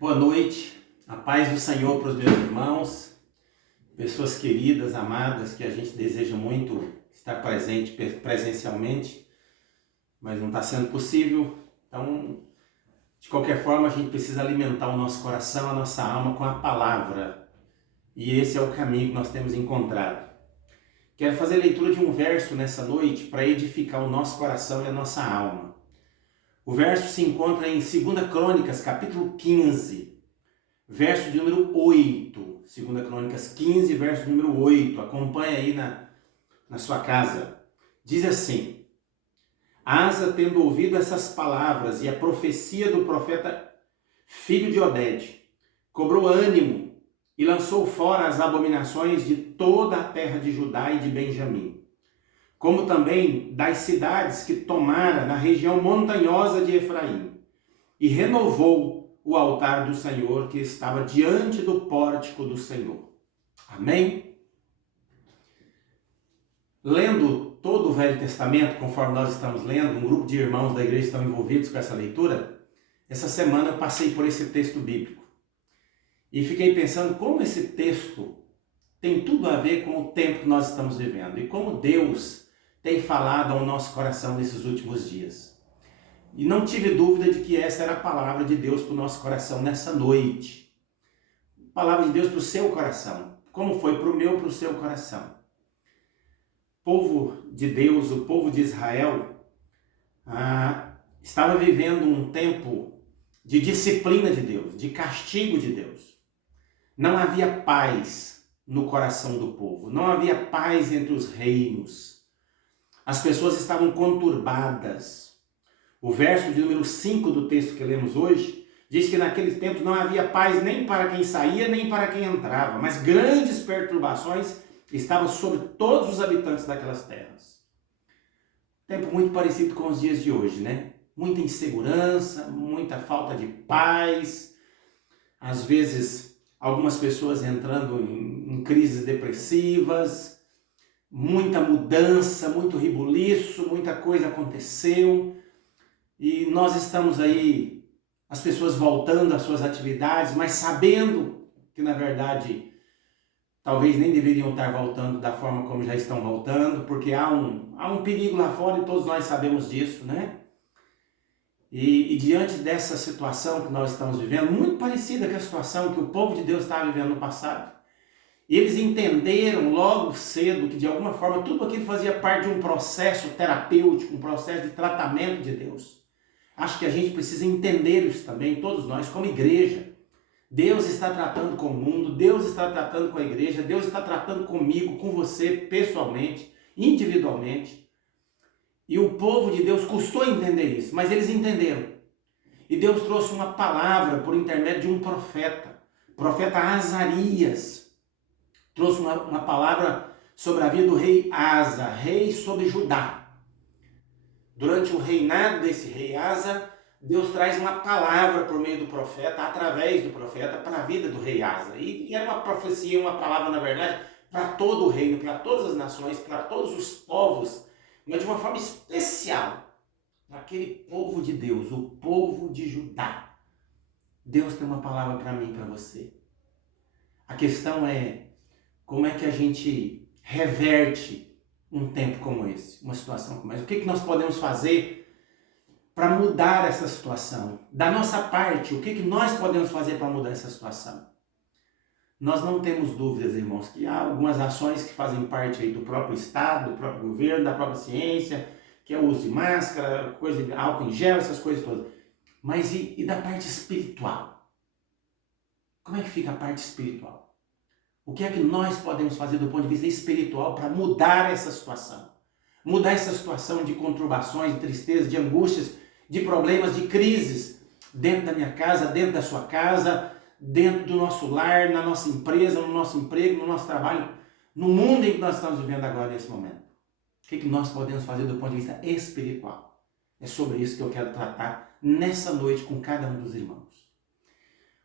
Boa noite, a paz do Senhor para os meus irmãos, pessoas queridas, amadas, que a gente deseja muito estar presente presencialmente, mas não está sendo possível. Então, de qualquer forma, a gente precisa alimentar o nosso coração, a nossa alma com a palavra. E esse é o caminho que nós temos encontrado. Quero fazer a leitura de um verso nessa noite para edificar o nosso coração e a nossa alma. O verso se encontra em 2 Crônicas, capítulo 15, verso de número 8. 2 Crônicas 15, verso de número 8. Acompanha aí na sua casa. Diz assim: Asa, tendo ouvido essas palavras e a profecia do profeta filho de Oded, cobrou ânimo e lançou fora as abominações de toda a terra de Judá e de Benjamim, como também das cidades que tomara na região montanhosa de Efraim, e renovou o altar do Senhor que estava diante do pórtico do Senhor. Amém? Lendo todo o Velho Testamento, conforme nós estamos lendo, um grupo de irmãos da igreja estão envolvidos com essa leitura. Essa semana eu passei por esse texto bíblico e fiquei pensando como esse texto tem tudo a ver com o tempo que nós estamos vivendo e como Deus tem falado ao nosso coração nesses últimos dias. E não tive dúvida de que essa era a palavra de Deus para o nosso coração nessa noite. Palavra de Deus para o seu coração, como foi para o meu, para o seu coração. O povo de Deus, o povo de Israel, estava vivendo um tempo de disciplina de Deus, de castigo de Deus. Não havia paz no coração do povo, não havia paz entre os reinos. As pessoas estavam conturbadas. O verso de número 5 do texto que lemos hoje diz que naqueles tempos não havia paz nem para quem saía, nem para quem entrava, mas grandes perturbações estavam sobre todos os habitantes daquelas terras. Tempo muito parecido com os dias de hoje, né? Muita insegurança, muita falta de paz, às vezes algumas pessoas entrando em crises depressivas, muita mudança, muito rebuliço, muita coisa aconteceu. E nós estamos aí, as pessoas voltando às suas atividades, mas sabendo que, na verdade, talvez nem deveriam estar voltando da forma como já estão voltando, porque há um perigo lá fora e todos nós sabemos disso, né? E diante dessa situação que nós estamos vivendo, muito parecida com a situação que o povo de Deus estava vivendo no passado, eles entenderam logo cedo que, de alguma forma, tudo aquilo fazia parte de um processo terapêutico, um processo de tratamento de Deus. Acho que a gente precisa entender isso também, todos nós, como igreja. Deus está tratando com o mundo, Deus está tratando com a igreja, Deus está tratando comigo, com você, pessoalmente, individualmente. E o povo de Deus custou entender isso, mas eles entenderam. E Deus trouxe uma palavra por intermédio de um profeta, o profeta Azarias. Trouxe uma palavra sobre a vida do rei Asa, rei sobre Judá. Durante o reinado desse rei Asa, Deus traz uma palavra por meio do profeta, através do profeta, para a vida do rei Asa. E era uma profecia, uma palavra, na verdade, para todo o reino, para todas as nações, para todos os povos, mas de uma forma especial, para aquele povo de Deus, o povo de Judá. Deus tem uma palavra para mim e para você. A questão é, como é que a gente reverte um tempo como esse, uma situação como essa? O que nós podemos fazer para mudar essa situação? Da nossa parte, o que nós podemos fazer para mudar essa situação? Nós não temos dúvidas, irmãos, que há algumas ações que fazem parte aí do próprio Estado, do próprio governo, da própria ciência, que é o uso de máscara, coisa de álcool em gel, essas coisas todas. Mas e da parte espiritual? Como é que fica a parte espiritual? O que é que nós podemos fazer do ponto de vista espiritual para mudar essa situação? Mudar essa situação de conturbações, de tristeza, de angústias, de problemas, de crises dentro da minha casa, dentro da sua casa, dentro do nosso lar, na nossa empresa, no nosso emprego, no nosso trabalho, no mundo em que nós estamos vivendo agora nesse momento. O que nós podemos fazer do ponto de vista espiritual? É sobre isso que eu quero tratar nessa noite com cada um dos irmãos.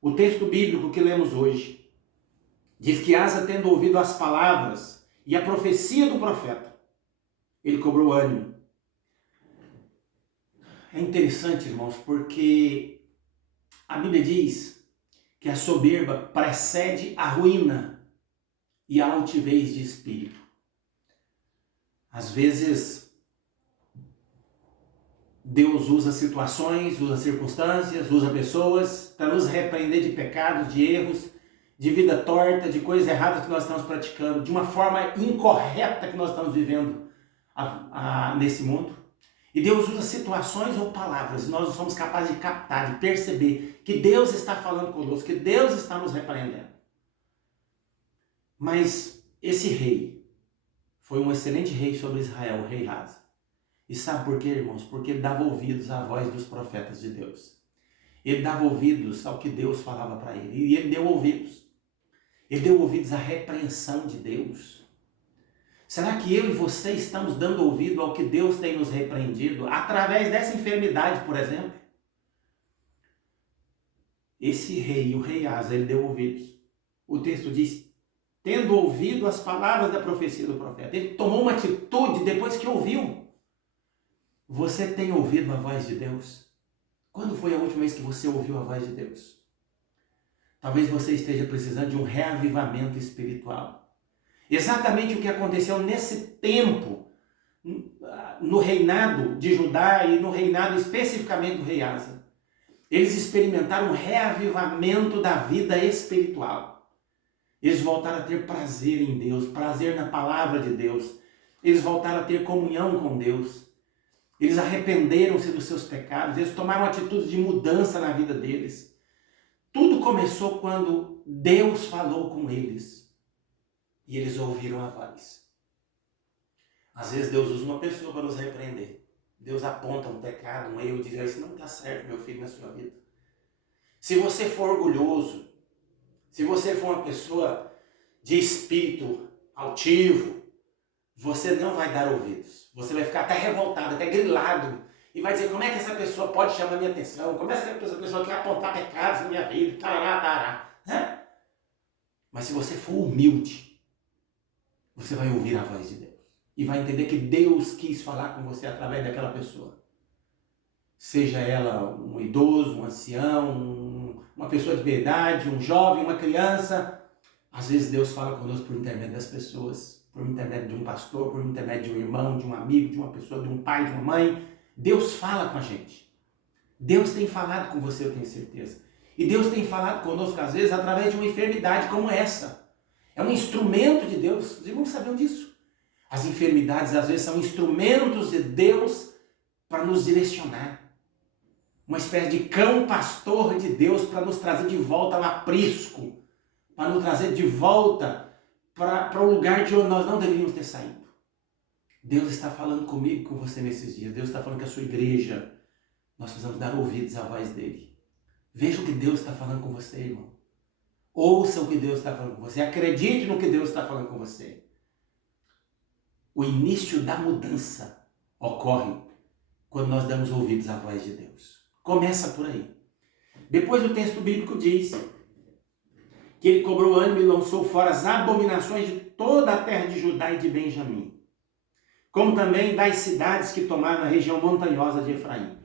O texto bíblico que lemos hoje diz que Asa, tendo ouvido as palavras e a profecia do profeta, ele cobrou ânimo. É interessante, irmãos, porque a Bíblia diz que a soberba precede a ruína e a altivez de espírito. Às vezes, Deus usa situações, usa circunstâncias, usa pessoas para nos repreender de pecados, de erros, de vida torta, de coisas erradas que nós estamos praticando, de uma forma incorreta que nós estamos vivendo nesse mundo. E Deus usa situações ou palavras, e nós não somos capazes de captar, de perceber que Deus está falando conosco, que Deus está nos repreendendo. Mas esse rei foi um excelente rei sobre Israel, o rei Asa. E sabe por quê, irmãos? Porque ele dava ouvidos à voz dos profetas de Deus. Ele dava ouvidos ao que Deus falava para ele. E ele deu ouvidos. Ele deu ouvidos à repreensão de Deus. Será que eu e você estamos dando ouvido ao que Deus tem nos repreendido através dessa enfermidade, por exemplo? Esse rei, o rei Asa, ele deu ouvidos. O texto diz, tendo ouvido as palavras da profecia do profeta. Ele tomou uma atitude depois que ouviu. Você tem ouvido a voz de Deus? Quando foi a última vez que você ouviu a voz de Deus? Talvez você esteja precisando de um reavivamento espiritual. Exatamente o que aconteceu nesse tempo, no reinado de Judá e no reinado especificamente do rei Asa. Eles experimentaram um reavivamento da vida espiritual. Eles voltaram a ter prazer em Deus, prazer na palavra de Deus. Eles voltaram a ter comunhão com Deus. Eles arrependeram-se dos seus pecados, eles tomaram atitudes de mudança na vida deles. Tudo começou quando Deus falou com eles. E eles ouviram a voz. Às vezes Deus usa uma pessoa para nos repreender. Deus aponta um pecado, um erro e diz, isso não está certo, meu filho, na sua vida. Se você for orgulhoso, se você for uma pessoa de espírito altivo, você não vai dar ouvidos. Você vai ficar até revoltado, até grilado. E vai dizer, como é que essa pessoa pode chamar minha atenção? Como é que essa pessoa quer apontar pecados na minha vida? Tarará, tarará. Mas se você for humilde, você vai ouvir a voz de Deus. E vai entender que Deus quis falar com você através daquela pessoa. Seja ela um idoso, um ancião, uma pessoa de verdade, um jovem, uma criança. Às vezes Deus fala conosco por intermédio das pessoas. Por intermédio de um pastor, por intermédio de um irmão, de um amigo, de uma pessoa, de um pai, de uma mãe. Deus fala com a gente. Deus tem falado com você, eu tenho certeza. E Deus tem falado conosco, às vezes, através de uma enfermidade como essa. É um instrumento de Deus. Os irmãos sabiam disso. As enfermidades, às vezes, são instrumentos de Deus para nos direcionar. Uma espécie de cão pastor de Deus para nos trazer de volta ao aprisco. Para nos trazer de volta para o lugar de onde nós não deveríamos ter saído. Deus está falando comigo e com você nesses dias. Deus está falando com a sua igreja. Nós precisamos dar ouvidos à voz dele. Veja o que Deus está falando com você, irmão. Ouça o que Deus está falando com você. Acredite no que Deus está falando com você. O início da mudança ocorre quando nós damos ouvidos à voz de Deus. Começa por aí. Depois o texto bíblico diz que ele cobrou ânimo e lançou fora as abominações de toda a terra de Judá e de Benjamim, como também das cidades que tomaram a região montanhosa de Efraim.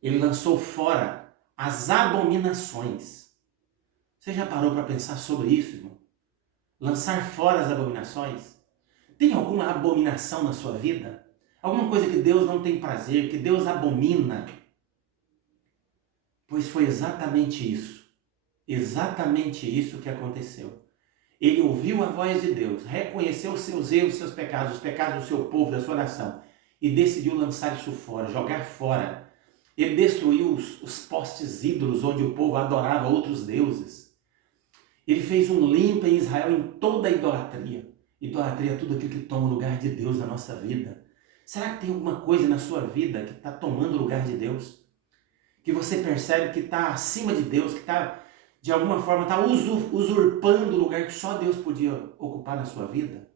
Ele lançou fora as abominações. Você já parou para pensar sobre isso, irmão? Lançar fora as abominações? Tem alguma abominação na sua vida? Alguma coisa que Deus não tem prazer, que Deus abomina? Pois foi exatamente isso que aconteceu. Ele ouviu a voz de Deus, reconheceu os seus erros, os seus pecados, os pecados do seu povo, da sua nação, e decidiu lançar isso fora, jogar fora. Ele destruiu os postes ídolos onde o povo adorava outros deuses. Ele fez um limpo em Israel em toda a idolatria. Idolatria é tudo aquilo que toma o lugar de Deus na nossa vida. Será que tem alguma coisa na sua vida que está tomando o lugar de Deus? Que você percebe que está acima de Deus, que está, de alguma forma, está usurpando o lugar que só Deus podia ocupar na sua vida?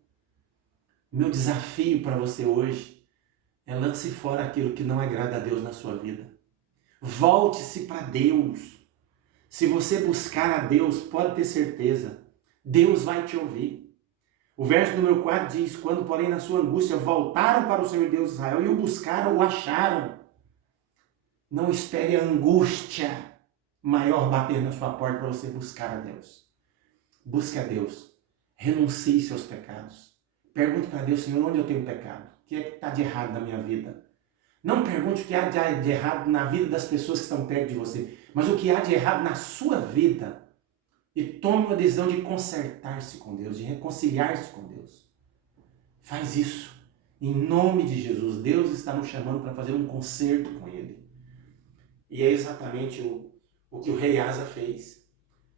Meu desafio para você hoje é lance fora aquilo que não agrada a Deus na sua vida. Volte-se para Deus. Se você buscar a Deus, pode ter certeza, Deus vai te ouvir. O verso número 4 diz, quando porém na sua angústia voltaram para o Senhor Deus de Israel e o buscaram, o acharam. Não espere a angústia maior bater na sua porta para você buscar a Deus. Busque a Deus. Renuncie seus pecados. Pergunte para Deus, Senhor, onde eu tenho pecado? O que é que está de errado na minha vida? Não pergunte o que há de errado na vida das pessoas que estão perto de você, mas o que há de errado na sua vida. E tome uma decisão de consertar-se com Deus, de reconciliar-se com Deus. Faz isso. Em nome de Jesus, Deus está nos chamando para fazer um concerto com Ele. E é exatamente o que o rei Asa fez.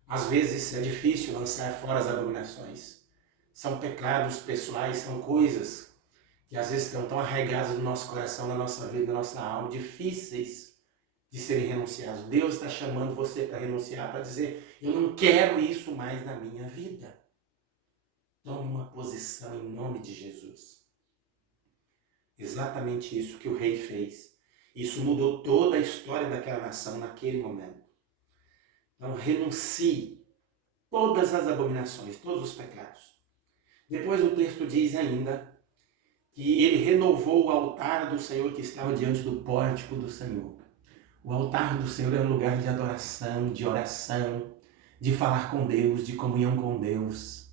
Às vezes é difícil lançar fora as abominações. São pecados pessoais, são coisas que às vezes estão tão arraigadas no nosso coração, na nossa vida, na nossa alma, difíceis de serem renunciados. Deus está chamando você para renunciar, para dizer, eu não quero isso mais na minha vida. Tome uma posição em nome de Jesus. Exatamente isso que o rei fez. Isso mudou toda a história daquela nação naquele momento. Então renuncie todas as abominações, todos os pecados. Depois o texto diz ainda que ele renovou o altar do Senhor que estava diante do pórtico do Senhor. O altar do Senhor é um lugar de adoração, de oração, de falar com Deus, de comunhão com Deus.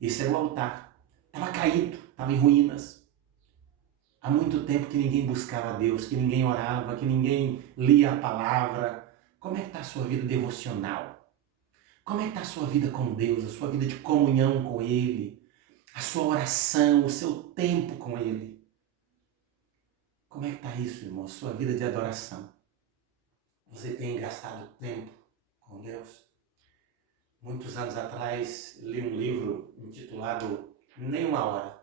Esse era o altar. Estava caído, estava em ruínas. Há muito tempo que ninguém buscava a Deus, que ninguém orava, que ninguém lia a palavra. Como é que está a sua vida devocional? Como é que está a sua vida com Deus, a sua vida de comunhão com Ele? A sua oração, o seu tempo com Ele? Como é que está isso, irmão? A sua vida de adoração? Você tem gastado tempo com Deus? Muitos anos atrás, li um livro intitulado Nem Uma Hora,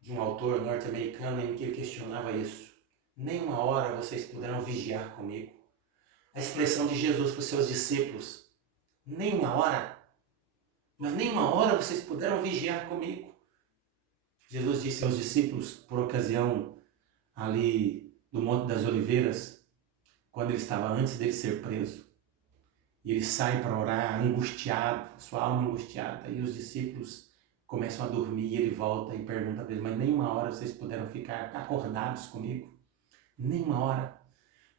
de um autor norte-americano em que ele questionava isso. Nem uma hora vocês puderam vigiar comigo. A expressão de Jesus para os seus discípulos. Nem uma hora. Mas nem uma hora vocês puderam vigiar comigo. Jesus disse aos discípulos, por ocasião ali do Monte das Oliveiras, quando ele estava antes dele ser preso. E ele sai para orar angustiado, sua alma angustiada. E os discípulos começam a dormir e ele volta e pergunta para eles, mas nem uma hora vocês puderam ficar acordados comigo? Nem uma hora.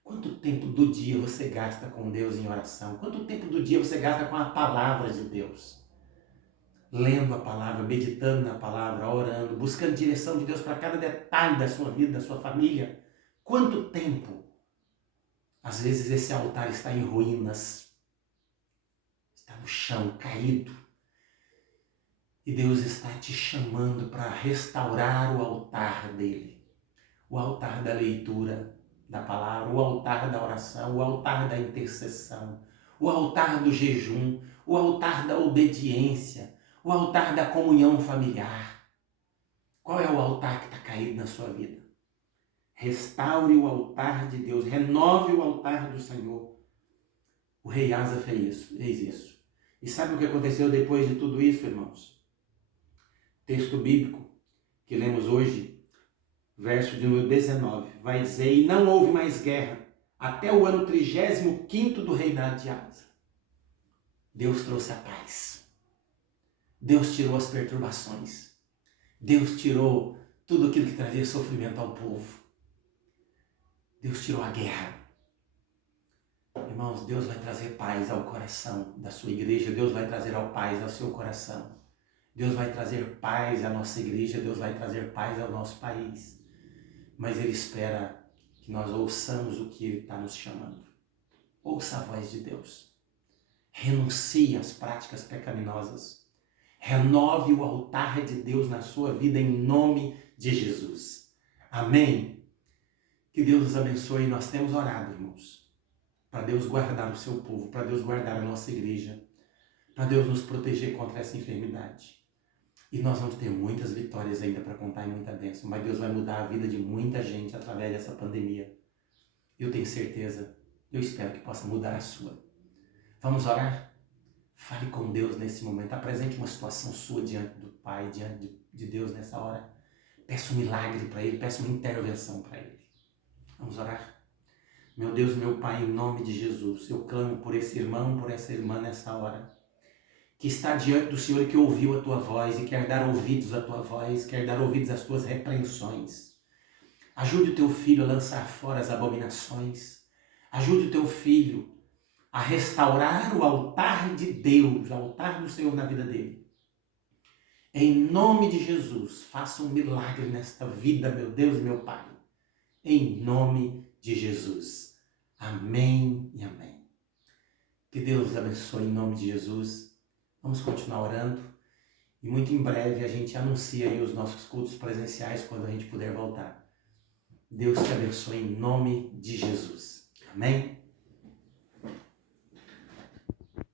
Quanto tempo do dia você gasta com Deus em oração? Quanto tempo do dia você gasta com a palavra de Deus? Lendo a palavra, meditando na palavra, orando, buscando direção de Deus para cada detalhe da sua vida, da sua família. Quanto tempo? Às vezes esse altar está em ruínas, está no chão, caído. E Deus está te chamando para restaurar o altar dele. O altar da leitura da palavra, o altar da oração, o altar da intercessão, o altar do jejum, o altar da obediência, o altar da comunhão familiar. Qual é o altar que está caído na sua vida? Restaure o altar de Deus, renove o altar do Senhor. O rei Asa fez isso. E sabe o que aconteceu depois de tudo isso, irmãos? Texto bíblico que lemos hoje, verso de número 19, vai dizer, e não houve mais guerra até o ano 35º do reinado de Asa. Deus trouxe a paz. Deus tirou as perturbações. Deus tirou tudo aquilo que trazia sofrimento ao povo. Deus tirou a guerra. Irmãos, Deus vai trazer paz ao coração da sua igreja. Deus vai trazer paz ao seu coração. Deus vai trazer paz à nossa igreja. Deus vai trazer paz ao nosso país. Mas Ele espera que nós ouçamos o que Ele está nos chamando. Ouça a voz de Deus. Renuncie às práticas pecaminosas. Renove o altar de Deus na sua vida em nome de Jesus. Amém? Que Deus nos abençoe. Nós temos orado, irmãos, para Deus guardar o seu povo, para Deus guardar a nossa igreja, para Deus nos proteger contra essa enfermidade. E nós vamos ter muitas vitórias ainda para contar e muita bênção, mas Deus vai mudar a vida de muita gente através dessa pandemia. Eu tenho certeza, eu espero que possa mudar a sua. Vamos orar? Fale com Deus nesse momento, apresente uma situação sua diante do Pai, diante de Deus nessa hora. Peça um milagre para Ele, peça uma intervenção para Ele. Vamos orar? Meu Deus, meu Pai, em nome de Jesus, eu clamo por esse irmão, por essa irmã nessa hora, que está diante do Senhor e que ouviu a Tua voz e quer dar ouvidos à Tua voz, quer dar ouvidos às Tuas repreensões. Ajude o Teu filho a lançar fora as abominações. Ajude o Teu filho a restaurar o altar de Deus, o altar do Senhor na vida dele. Em nome de Jesus, faça um milagre nesta vida, meu Deus e meu Pai. Em nome de Jesus. Amém e amém. Que Deus abençoe em nome de Jesus. Vamos continuar orando. E muito em breve a gente anuncia aí os nossos cultos presenciais quando a gente puder voltar. Deus te abençoe em nome de Jesus. Amém?